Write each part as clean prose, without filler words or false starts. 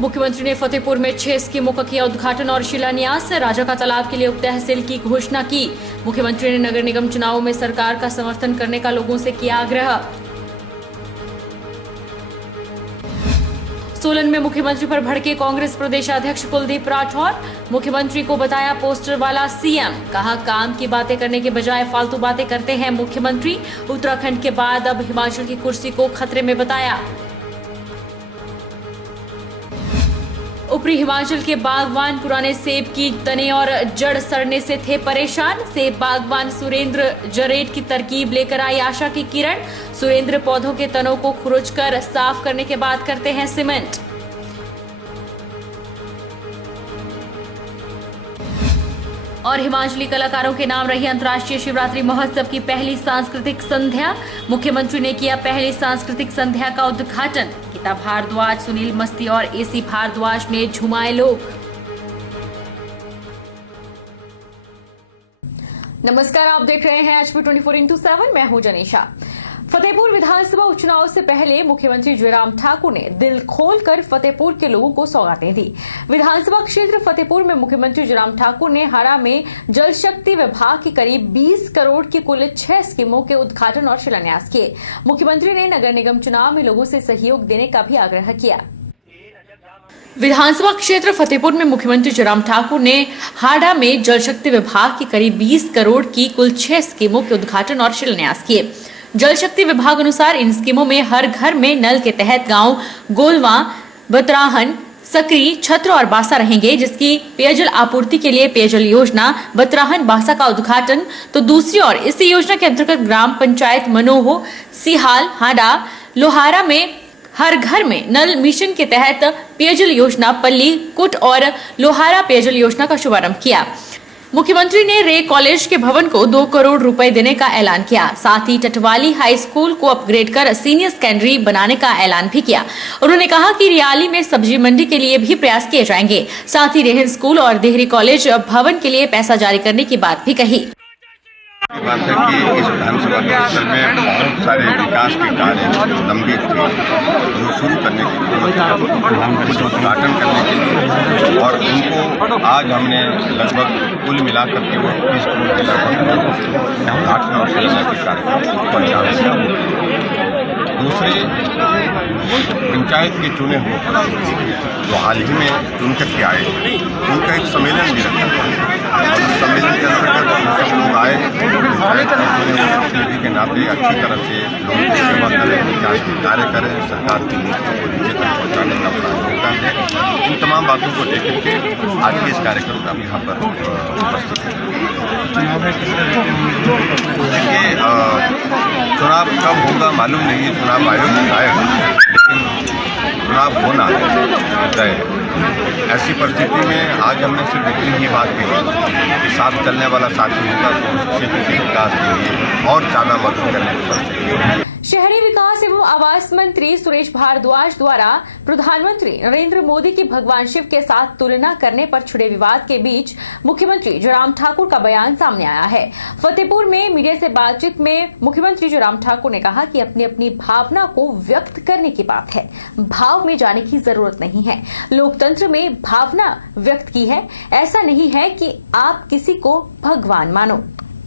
मुख्यमंत्री ने फतेहपुर में 6 स्कीमों का किया उद्घाटन और शिलान्यास। राजा का तालाब के लिए उप तहसील की घोषणा की। मुख्यमंत्री ने नगर निगम चुनावों में सरकार का समर्थन करने का लोगों से किया आग्रह। सोलन में मुख्यमंत्री पर भड़के कांग्रेस प्रदेशाध्यक्ष कुलदीप राठौर। मुख्यमंत्री को बताया पोस्टर वाला सीएम। कहा काम की बातें करने के बजाय फालतू बातें करते हैं मुख्यमंत्री। उत्तराखंड के बाद अब हिमाचल की कुर्सी को खतरे में बताया। ऊपरी हिमाचल के बागवान पुराने सेब की तने और जड़ सड़ने से थे परेशान। सेब बागवान सुरेंद्र जरेट की तरकीब लेकर आई आशा की किरण। सुरेंद्र पौधों के तनों को खुरचकर साफ करने के बाद करते हैं सीमेंट। और हिमाचली कलाकारों के नाम रही अंतर्राष्ट्रीय शिवरात्रि महोत्सव की पहली सांस्कृतिक संध्या। मुख्यमंत्री ने किया पहली सांस्कृतिक संध्या का उद्घाटन। गीता भारद्वाज, सुनील मस्ती और एसी भारद्वाज ने झुमाए लोग। नमस्कार, आप देख रहे हैं HP 24x7। मैं हूं जनीशा। फतेहपुर विधानसभा उपचुनाव से पहले मुख्यमंत्री जयराम ठाकुर ने दिल खोलकर फतेहपुर के लोगों को सौगातें दी। विधानसभा क्षेत्र फतेहपुर में मुख्यमंत्री जयराम ठाकुर ने हाड़ा में जल शक्ति विभाग की करीब 20 करोड़ की कुल 6 स्कीमों के उद्घाटन और शिलान्यास किए। मुख्यमंत्री ने नगर निगम चुनाव में लोगों से सहयोग देने का भी आग्रह किया। विधानसभा क्षेत्र फतेहपुर में मुख्यमंत्री जयराम ठाकुर ने हाड़ा में जल शक्ति विभाग की करीब 20 करोड़ की कुल 6 स्कीमों के उद्घाटन और शिलान्यास किए। जल शक्ति विभाग अनुसार इन स्कीमों में हर घर में नल के तहत गांव गोलवा, बतराहन, सकरी, छत्र और बासा रहेंगे, जिसकी पेयजल आपूर्ति के लिए पेयजल योजना बतराहन बासा का उद्घाटन। तो दूसरी ओर इसी योजना के अंतर्गत ग्राम पंचायत मनोहो, सिहाल, हाड़ा, लोहारा में हर घर में नल मिशन के तहत पेयजल योजना पल्ली, कुट और लोहारा पेयजल योजना का शुभारंभ किया। मुख्यमंत्री ने रे कॉलेज के भवन को 2 करोड़ रुपए देने का ऐलान किया। साथ ही टटवाली हाई स्कूल को अपग्रेड कर सीनियर सेकेंडरी बनाने का ऐलान भी किया। उन्होंने कहा कि रियाली में सब्जी मंडी के लिए भी प्रयास किए जाएंगे। साथ ही रेहन स्कूल और देहरी कॉलेज भवन के लिए पैसा जारी करने की बात भी कही। बात है कि इस विधानसभा क्षेत्र में बहुत सारे विकास के कार्य लंबित थे जो शुरू करने के लिए, कुछ उद्घाटन करने के लिए, और उनको आज हमने लगभग कुल मिलाकर के 30 करोड़ के लगभग उद्घाटन और शिलान्यास के कार्यक्रम को अंजाम दिया। दूसरे, पंचायत के चुने हुए जो हाल ही में चुन करके आए, उनका एक सम्मेलन भी रखा था और उस सम्मेलन के अंतर्गत सब लोग आए, पंचायत के चुने हुए प्रतिनिधि के नाते अच्छी तरह से लोगों की सेवा करें, विकास के कार्य करें, सरकार की नीतियों को नीचे तक पहुँचाने का अपना योगदान दें। इन तमाम बातों को लेकर के आज के इस कार्यक्रम में हम यहाँ पर उपस्थित हैं। देखिए, चुनाव कब होगा मालूम नहीं है, चुनाव आयोग बताएगा, लेकिन चुनाव होना तय है। ऐसी परिस्थिति में आज हमने सिर्फ इतनी ही बात कही कि साथ चलने वाला साथी होगा तो क्षेत्र के विकास के लिए और ज़्यादा मदद करने की परिस्थिति। शहरी विकास एवं आवास मंत्री सुरेश भारद्वाज द्वारा प्रधानमंत्री नरेंद्र मोदी की भगवान शिव के साथ तुलना करने पर छिड़े विवाद के बीच मुख्यमंत्री जयराम ठाकुर का बयान सामने आया है। फतेहपुर में मीडिया से बातचीत में मुख्यमंत्री जयराम ठाकुर ने कहा कि अपनी अपनी भावना को व्यक्त करने की बात है, भाव में जाने की जरूरत नहीं है। लोकतंत्र में भावना व्यक्त की है, ऐसा नहीं है कि आप किसी को भगवान मानो।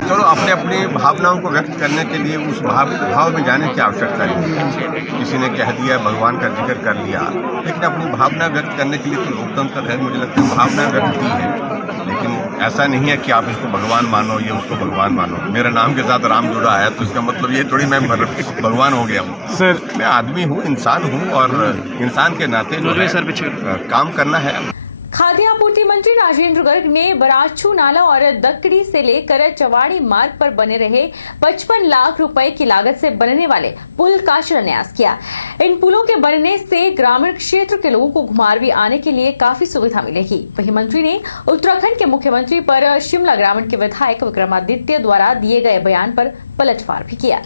चलो, अपने अपनी भावनाओं को व्यक्त करने के लिए उस भाव में जाने की आवश्यकता नहीं है। किसी ने कह दिया, भगवान का जिक्र कर लिया, लेकिन अपनी भावना व्यक्त करने के लिए तो लोकतंत्र है। मुझे लगता है भावना व्यक्त की है, लेकिन ऐसा नहीं है कि आप इसको भगवान मानो, ये उसको भगवान मानो। मेरे नाम के साथ राम जुड़ा है तो इसका मतलब ये थोड़ी मैं भगवान हो गया हूँ। सर, मैं आदमी हूँ, इंसान हूँ, और इंसान के नाते काम करना है। खाद्य आपूर्ति मंत्री राजेंद्र गर्ग ने बराछू नाला और दक्कड़ी से लेकर चवाड़ी मार्ग पर बने रहे 55 लाख रुपए की लागत से बनने वाले पुल का शिलान्यास किया। इन पुलों के बनने से ग्रामीण क्षेत्र के लोगों को घुमारवी आने के लिए काफी सुविधा मिलेगी। वहीं मंत्री ने उत्तराखंड के मुख्यमंत्री पर शिमला ग्रामीण के विधायक विक्रमादित्य द्वारा दिए गए बयान पर पलटवार भी किया।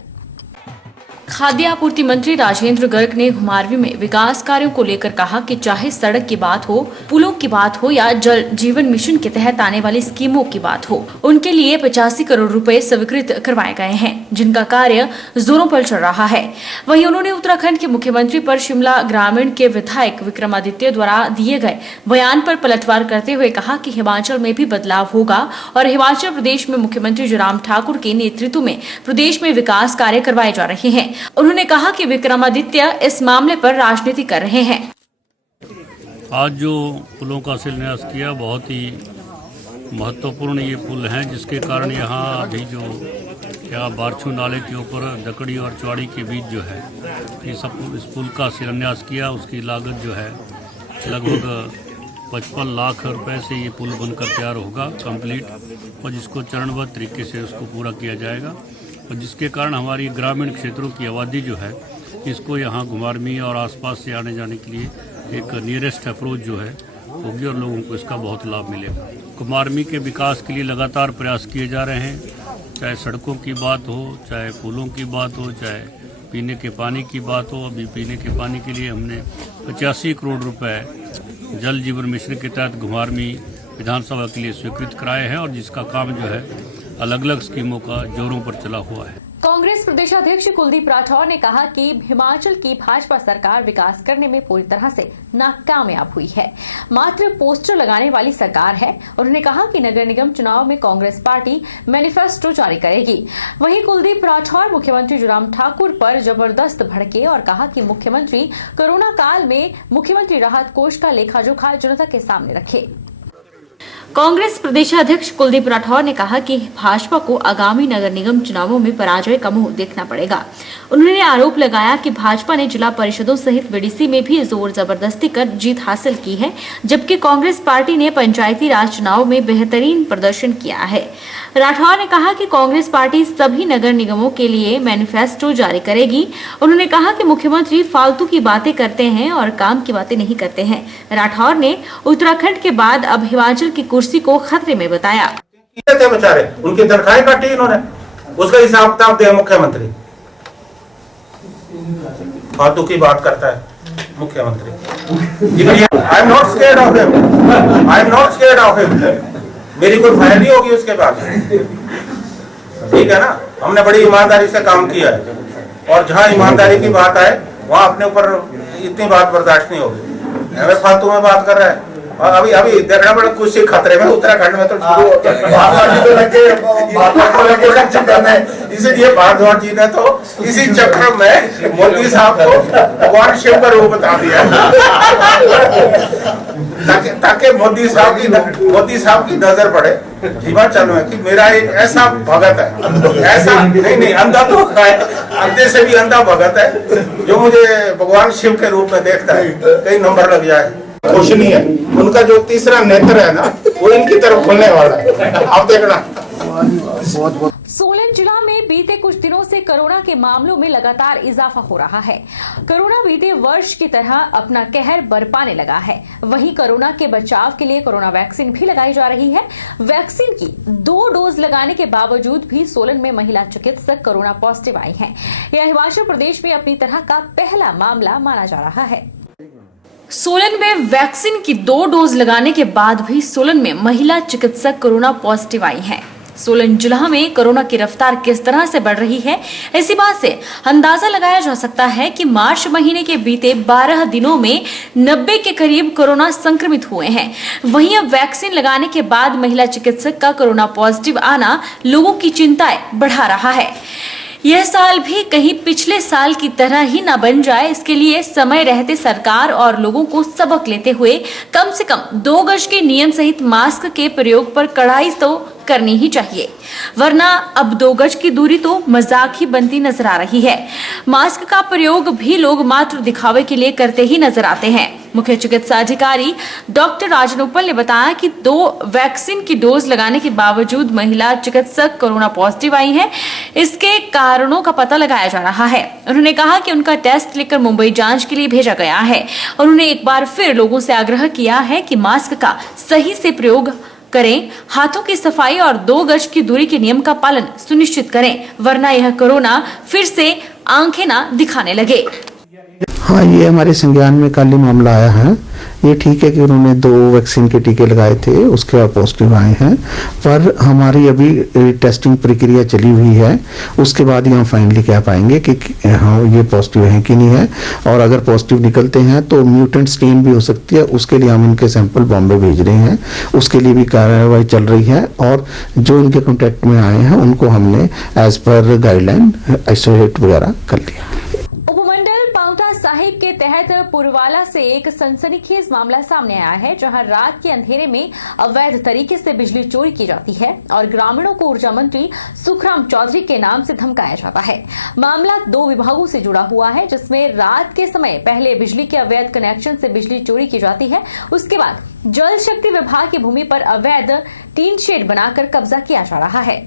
खाद्य आपूर्ति मंत्री राजेंद्र गर्ग ने घुमारवीं में विकास कार्यों को लेकर कहा कि चाहे सड़क की बात हो, पुलों की बात हो या जल जीवन मिशन के तहत आने वाली स्कीमों की बात हो, उनके लिए 85 करोड़ रुपए स्वीकृत करवाए गए हैं, जिनका कार्य जोरों पर चल रहा है। वहीं उन्होंने उत्तराखंड के मुख्यमंत्री पर शिमला ग्रामीण के विधायक विक्रमादित्य द्वारा दिए गए बयान पर पलटवार करते हुए कहा कि हिमाचल में भी बदलाव होगा और हिमाचल प्रदेश में मुख्यमंत्री जयराम ठाकुर के नेतृत्व में प्रदेश में विकास कार्य करवाए जा रहे हैं। उन्होंने कहा कि विक्रमादित्य इस मामले पर राजनीति कर रहे हैं। आज जो पुलों का शिलान्यास किया, बहुत ही महत्वपूर्ण ये पुल हैं, जिसके कारण यहाँ अभी जो क्या बारछू नाले के ऊपर दकड़ी और चौड़ी के बीच जो है इस पुल का शिलान्यास किया। उसकी लागत जो है लगभग 55 लाख रुपए से ये पुल बनकर तैयार होगा कंप्लीट, और जिसको चरणबद्ध तरीके से उसको पूरा किया जाएगा, और जिसके कारण हमारी ग्रामीण क्षेत्रों की आबादी जो है इसको यहाँ घुमारवीं और आसपास से आने जाने के लिए एक नियरेस्ट अप्रोच जो है होगी और लोगों को इसका बहुत लाभ मिलेगा। घुमारवीं के विकास के लिए लगातार प्रयास किए जा रहे हैं, चाहे सड़कों की बात हो, चाहे पुलों की बात हो, चाहे पीने के पानी की बात हो। अभी पीने के पानी के लिए हमने 85 करोड़ रुपए जल जीवन मिशन के तहत घुमारवीं विधानसभा के लिए स्वीकृत कराए हैं, और जिसका काम जो है अलग अलग स्कीमों का जोरों पर चला हुआ है। कांग्रेस प्रदेशाध्यक्ष कुलदीप राठौर ने कहा कि हिमाचल की भाजपा सरकार विकास करने में पूरी तरह से नाकामयाब हुई है, मात्र पोस्टर लगाने वाली सरकार है। उन्होंने कहा कि नगर निगम चुनाव में कांग्रेस पार्टी मैनिफेस्टो जारी करेगी। वहीं कुलदीप राठौर मुख्यमंत्री जयराम ठाकुर पर जबरदस्त भड़के और कहा कि मुख्यमंत्री कोरोना काल में मुख्यमंत्री राहत कोष का लेखा जोखा जनता के सामने रखे। कांग्रेस प्रदेशाध्यक्ष कुलदीप राठौर ने कहा कि भाजपा को आगामी नगर निगम चुनावों में पराजय का मुंह देखना पड़ेगा। उन्होंने आरोप लगाया कि भाजपा ने जिला परिषदों सहित बीडीसी में भी जोर जबरदस्ती कर जीत हासिल की है, जबकि कांग्रेस पार्टी ने पंचायती राज चुनाव में बेहतरीन प्रदर्शन किया है। राठौर ने कहा कि कांग्रेस पार्टी सभी नगर निगमों के लिए मैनिफेस्टो जारी करेगी। उन्होंने कहा कि मुख्यमंत्री फालतू की बातें करते हैं और काम की बातें नहीं करते हैं। राठौर ने उत्तराखंड के बाद अब हिमाचल की कुर्सी को खतरे में बताया। थे बेचारे, उनकी तनख्वाहें काटी इन्होंने, उसका हिसाब किताब दे मुख्यमंत्री। फालतू की बात करता है मुख्यमंत्री। I am not scared of him, I am not scared of him. मेरी कोई फायर नहीं होगी उसके पास, ठीक है ना। हमने बड़ी ईमानदारी से काम किया है, और जहाँ ईमानदारी की बात आए वहाँ अपने ऊपर इतनी बात बर्दाश्त नहीं होगी। हमें फालतू में बात कर रहा है, और अभी देखना पड़ा कुछ खतरे में। उत्तराखंड में तो इसीलिए भारद्वाज जी ने तो इसी चक्र में मोदी साहब को भगवान शिव का रूप बता दिया, ताकि मोदी साहब की नजर पड़े हिमाचल में कि मेरा एक ऐसा भगत है, ऐसा नहीं अंधा तो अंधे से भी अंधा भगत है जो मुझे भगवान शिव के रूप में देखता है, कई नंबर लग जाए। खुश नहीं है, उनका जो तीसरा नेत्र है ना वो इनकी तरफ खुलने वाला है, आप देखना। सोलन जिला में बीते कुछ दिनों से कोरोना के मामलों में लगातार इजाफा हो रहा है। कोरोना बीते वर्ष की तरह अपना कहर बरपाने लगा है। वहीं कोरोना के बचाव के लिए कोरोना वैक्सीन भी लगाई जा रही है। वैक्सीन की 2 डोज लगाने के बावजूद भी सोलन में महिला चिकित्सक कोरोना पॉजिटिव आई हैं। यह हिमाचल प्रदेश में अपनी तरह का पहला मामला माना जा रहा है। सोलन में वैक्सीन की 2 डोज लगाने के बाद भी सोलन में महिला चिकित्सक कोरोना पॉजिटिव आई हैं। सोलन जिला में कोरोना की रफ्तार किस तरह से बढ़ रही है, इसी बात से अंदाजा लगाया जा सकता है कि मार्च महीने के बीते 12 दिनों में 90 के करीब कोरोना संक्रमित हुए हैं। वहीं अब वैक्सीन लगाने के बाद महिला चिकित्सक का कोरोना पॉजिटिव आना लोगों की चिंताएं बढ़ा रहा है। यह साल भी कहीं पिछले साल की तरह ही न बन जाए, इसके लिए समय रहते सरकार और लोगों को सबक लेते हुए कम से कम 2 गज के नियम सहित मास्क के प्रयोग पर कड़ाई तो करनी ही चाहिए, वरना अब 2 गज की दूरी तो मजाक ही बनती नजर आ रही है। मास्क का प्रयोग भी लोग मात्र दिखावे के लिए करते ही नजर आते हैं। मुख्य चिकित्सा अधिकारी डॉक्टर राजन उपल ने बताया कि 2 वैक्सीन की डोज लगाने के बावजूद महिला चिकित्सक कोरोना पॉजिटिव आई हैं। इसके कारणों का पता लगाया जा रहा है। उन्होंने कहा कि उनका टेस्ट लेकर मुंबई जांच के लिए भेजा गया है। उन्होंने एक बार फिर लोगों से आग्रह किया है कि मास्क का सही से प्रयोग करें, हाथों की सफाई और 2 गज की दूरी के नियम का पालन सुनिश्चित करें, वरना यह कोरोना फिर से आंखें ना दिखाने लगे। हाँ, ये हमारे संज्ञान में कल ही मामला आया है। ये ठीक है कि उन्होंने 2 वैक्सीन के टीके लगाए थे, उसके बाद पॉजिटिव आए हैं, पर हमारी अभी टेस्टिंग प्रक्रिया चली हुई है। उसके बाद ही हम फाइनली कह पाएंगे कि हाँ ये पॉजिटिव है कि नहीं है, और अगर पॉजिटिव निकलते हैं तो म्यूटेंट स्ट्रेन भी हो सकती है। उसके लिए हम उनके सैंपल बॉम्बे भेज रहे हैं, उसके लिए भी कार्रवाई चल रही है, और जो उनके कॉन्टेक्ट में आए हैं उनको हमने एज पर गाइडलाइन आइसोलेट वगैरह कर लिया। उपमंडल पांवटा साहिब के तहत पुरवाला से एक सनसनीखेज मामला सामने आया है, जहां रात के अंधेरे में अवैध तरीके से बिजली चोरी की जाती है और ग्रामीणों को ऊर्जा मंत्री सुखराम चौधरी के नाम से धमकाया जाता है। मामला 2 विभागों से जुड़ा हुआ है, जिसमें रात के समय पहले बिजली के अवैध कनेक्शन से बिजली चोरी की जाती है, उसके बाद जल शक्ति विभाग की भूमि पर अवैध टीन शेड बनाकर कब्जा किया जा रहा है।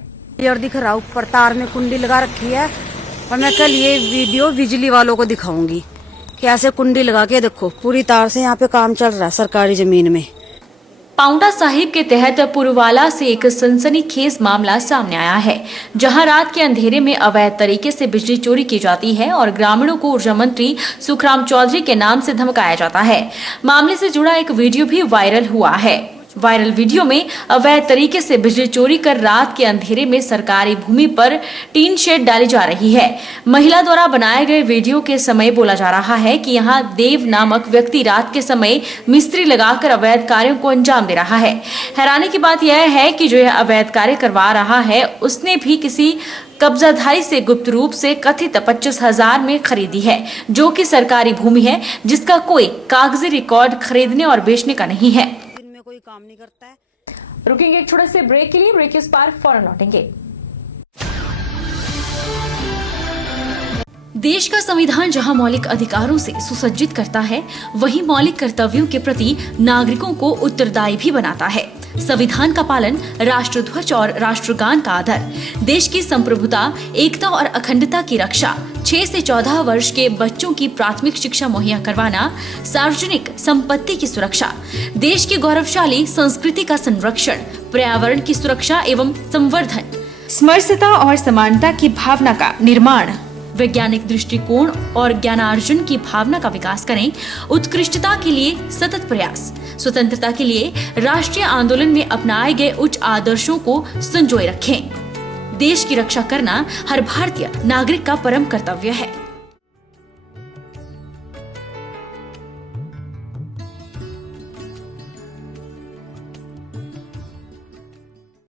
और दिख रहा ऊपर तार में कुंडी लगा रखी है, और मैं कल ये वीडियो बिजली वालों को दिखाऊंगी कि ऐसे कुंडी लगा के देखो, पूरी तार से यहाँ पे काम चल रहा है सरकारी जमीन में। पांवटा साहिब के तहत पुरवाला से एक सनसनीखेज मामला सामने आया है, जहां रात के अंधेरे में अवैध तरीके से बिजली चोरी की जाती है और ग्रामीणों को ऊर्जा मंत्री सुखराम चौधरी के नाम से धमकाया जाता है। मामले से जुड़ा एक वीडियो भी वायरल हुआ है। वायरल वीडियो में अवैध तरीके से बिजली चोरी कर रात के अंधेरे में सरकारी भूमि पर टीन शेड डाली जा रही है। महिला द्वारा बनाए गए वीडियो के समय बोला जा रहा है कि यहां देव नामक व्यक्ति रात के समय मिस्त्री लगाकर अवैध कार्यों को अंजाम दे रहा है। हैरानी की बात यह है कि जो यह अवैध कार्य करवा रहा है, उसने भी किसी कब्जाधारी से गुप्त रूप से कथित 25,000 में खरीदी है, जो कि सरकारी भूमि है, जिसका कोई कागजी रिकॉर्ड खरीदने और बेचने का नहीं है। कोई काम नहीं करता है। रुकेंगे एक छोटे से ब्रेक के लिए, ब्रेक के उस पार फौरन लौटेंगे। देश का संविधान जहां मौलिक अधिकारों से सुसज्जित करता है, वहीं मौलिक कर्तव्यों के प्रति नागरिकों को उत्तरदायी भी बनाता है। संविधान का पालन, राष्ट्रध्वज और राष्ट्रगान का आदर, देश की संप्रभुता, एकता और अखंडता की रक्षा, 6 से 14 वर्ष के बच्चों की प्राथमिक शिक्षा मुहैया करवाना, सार्वजनिक संपत्ति की सुरक्षा, देश की गौरवशाली संस्कृति का संरक्षण, पर्यावरण की सुरक्षा एवं संवर्धन, समरसता और समानता की भावना का निर्माण, वैज्ञानिक दृष्टिकोण और ज्ञानार्जन की भावना का विकास करें, उत्कृष्टता के लिए सतत प्रयास, स्वतंत्रता के लिए राष्ट्रीय आंदोलन में अपनाए गए उच्च आदर्शों को संजोए रखें। देश की रक्षा करना हर भारतीय नागरिक का परम कर्तव्य है।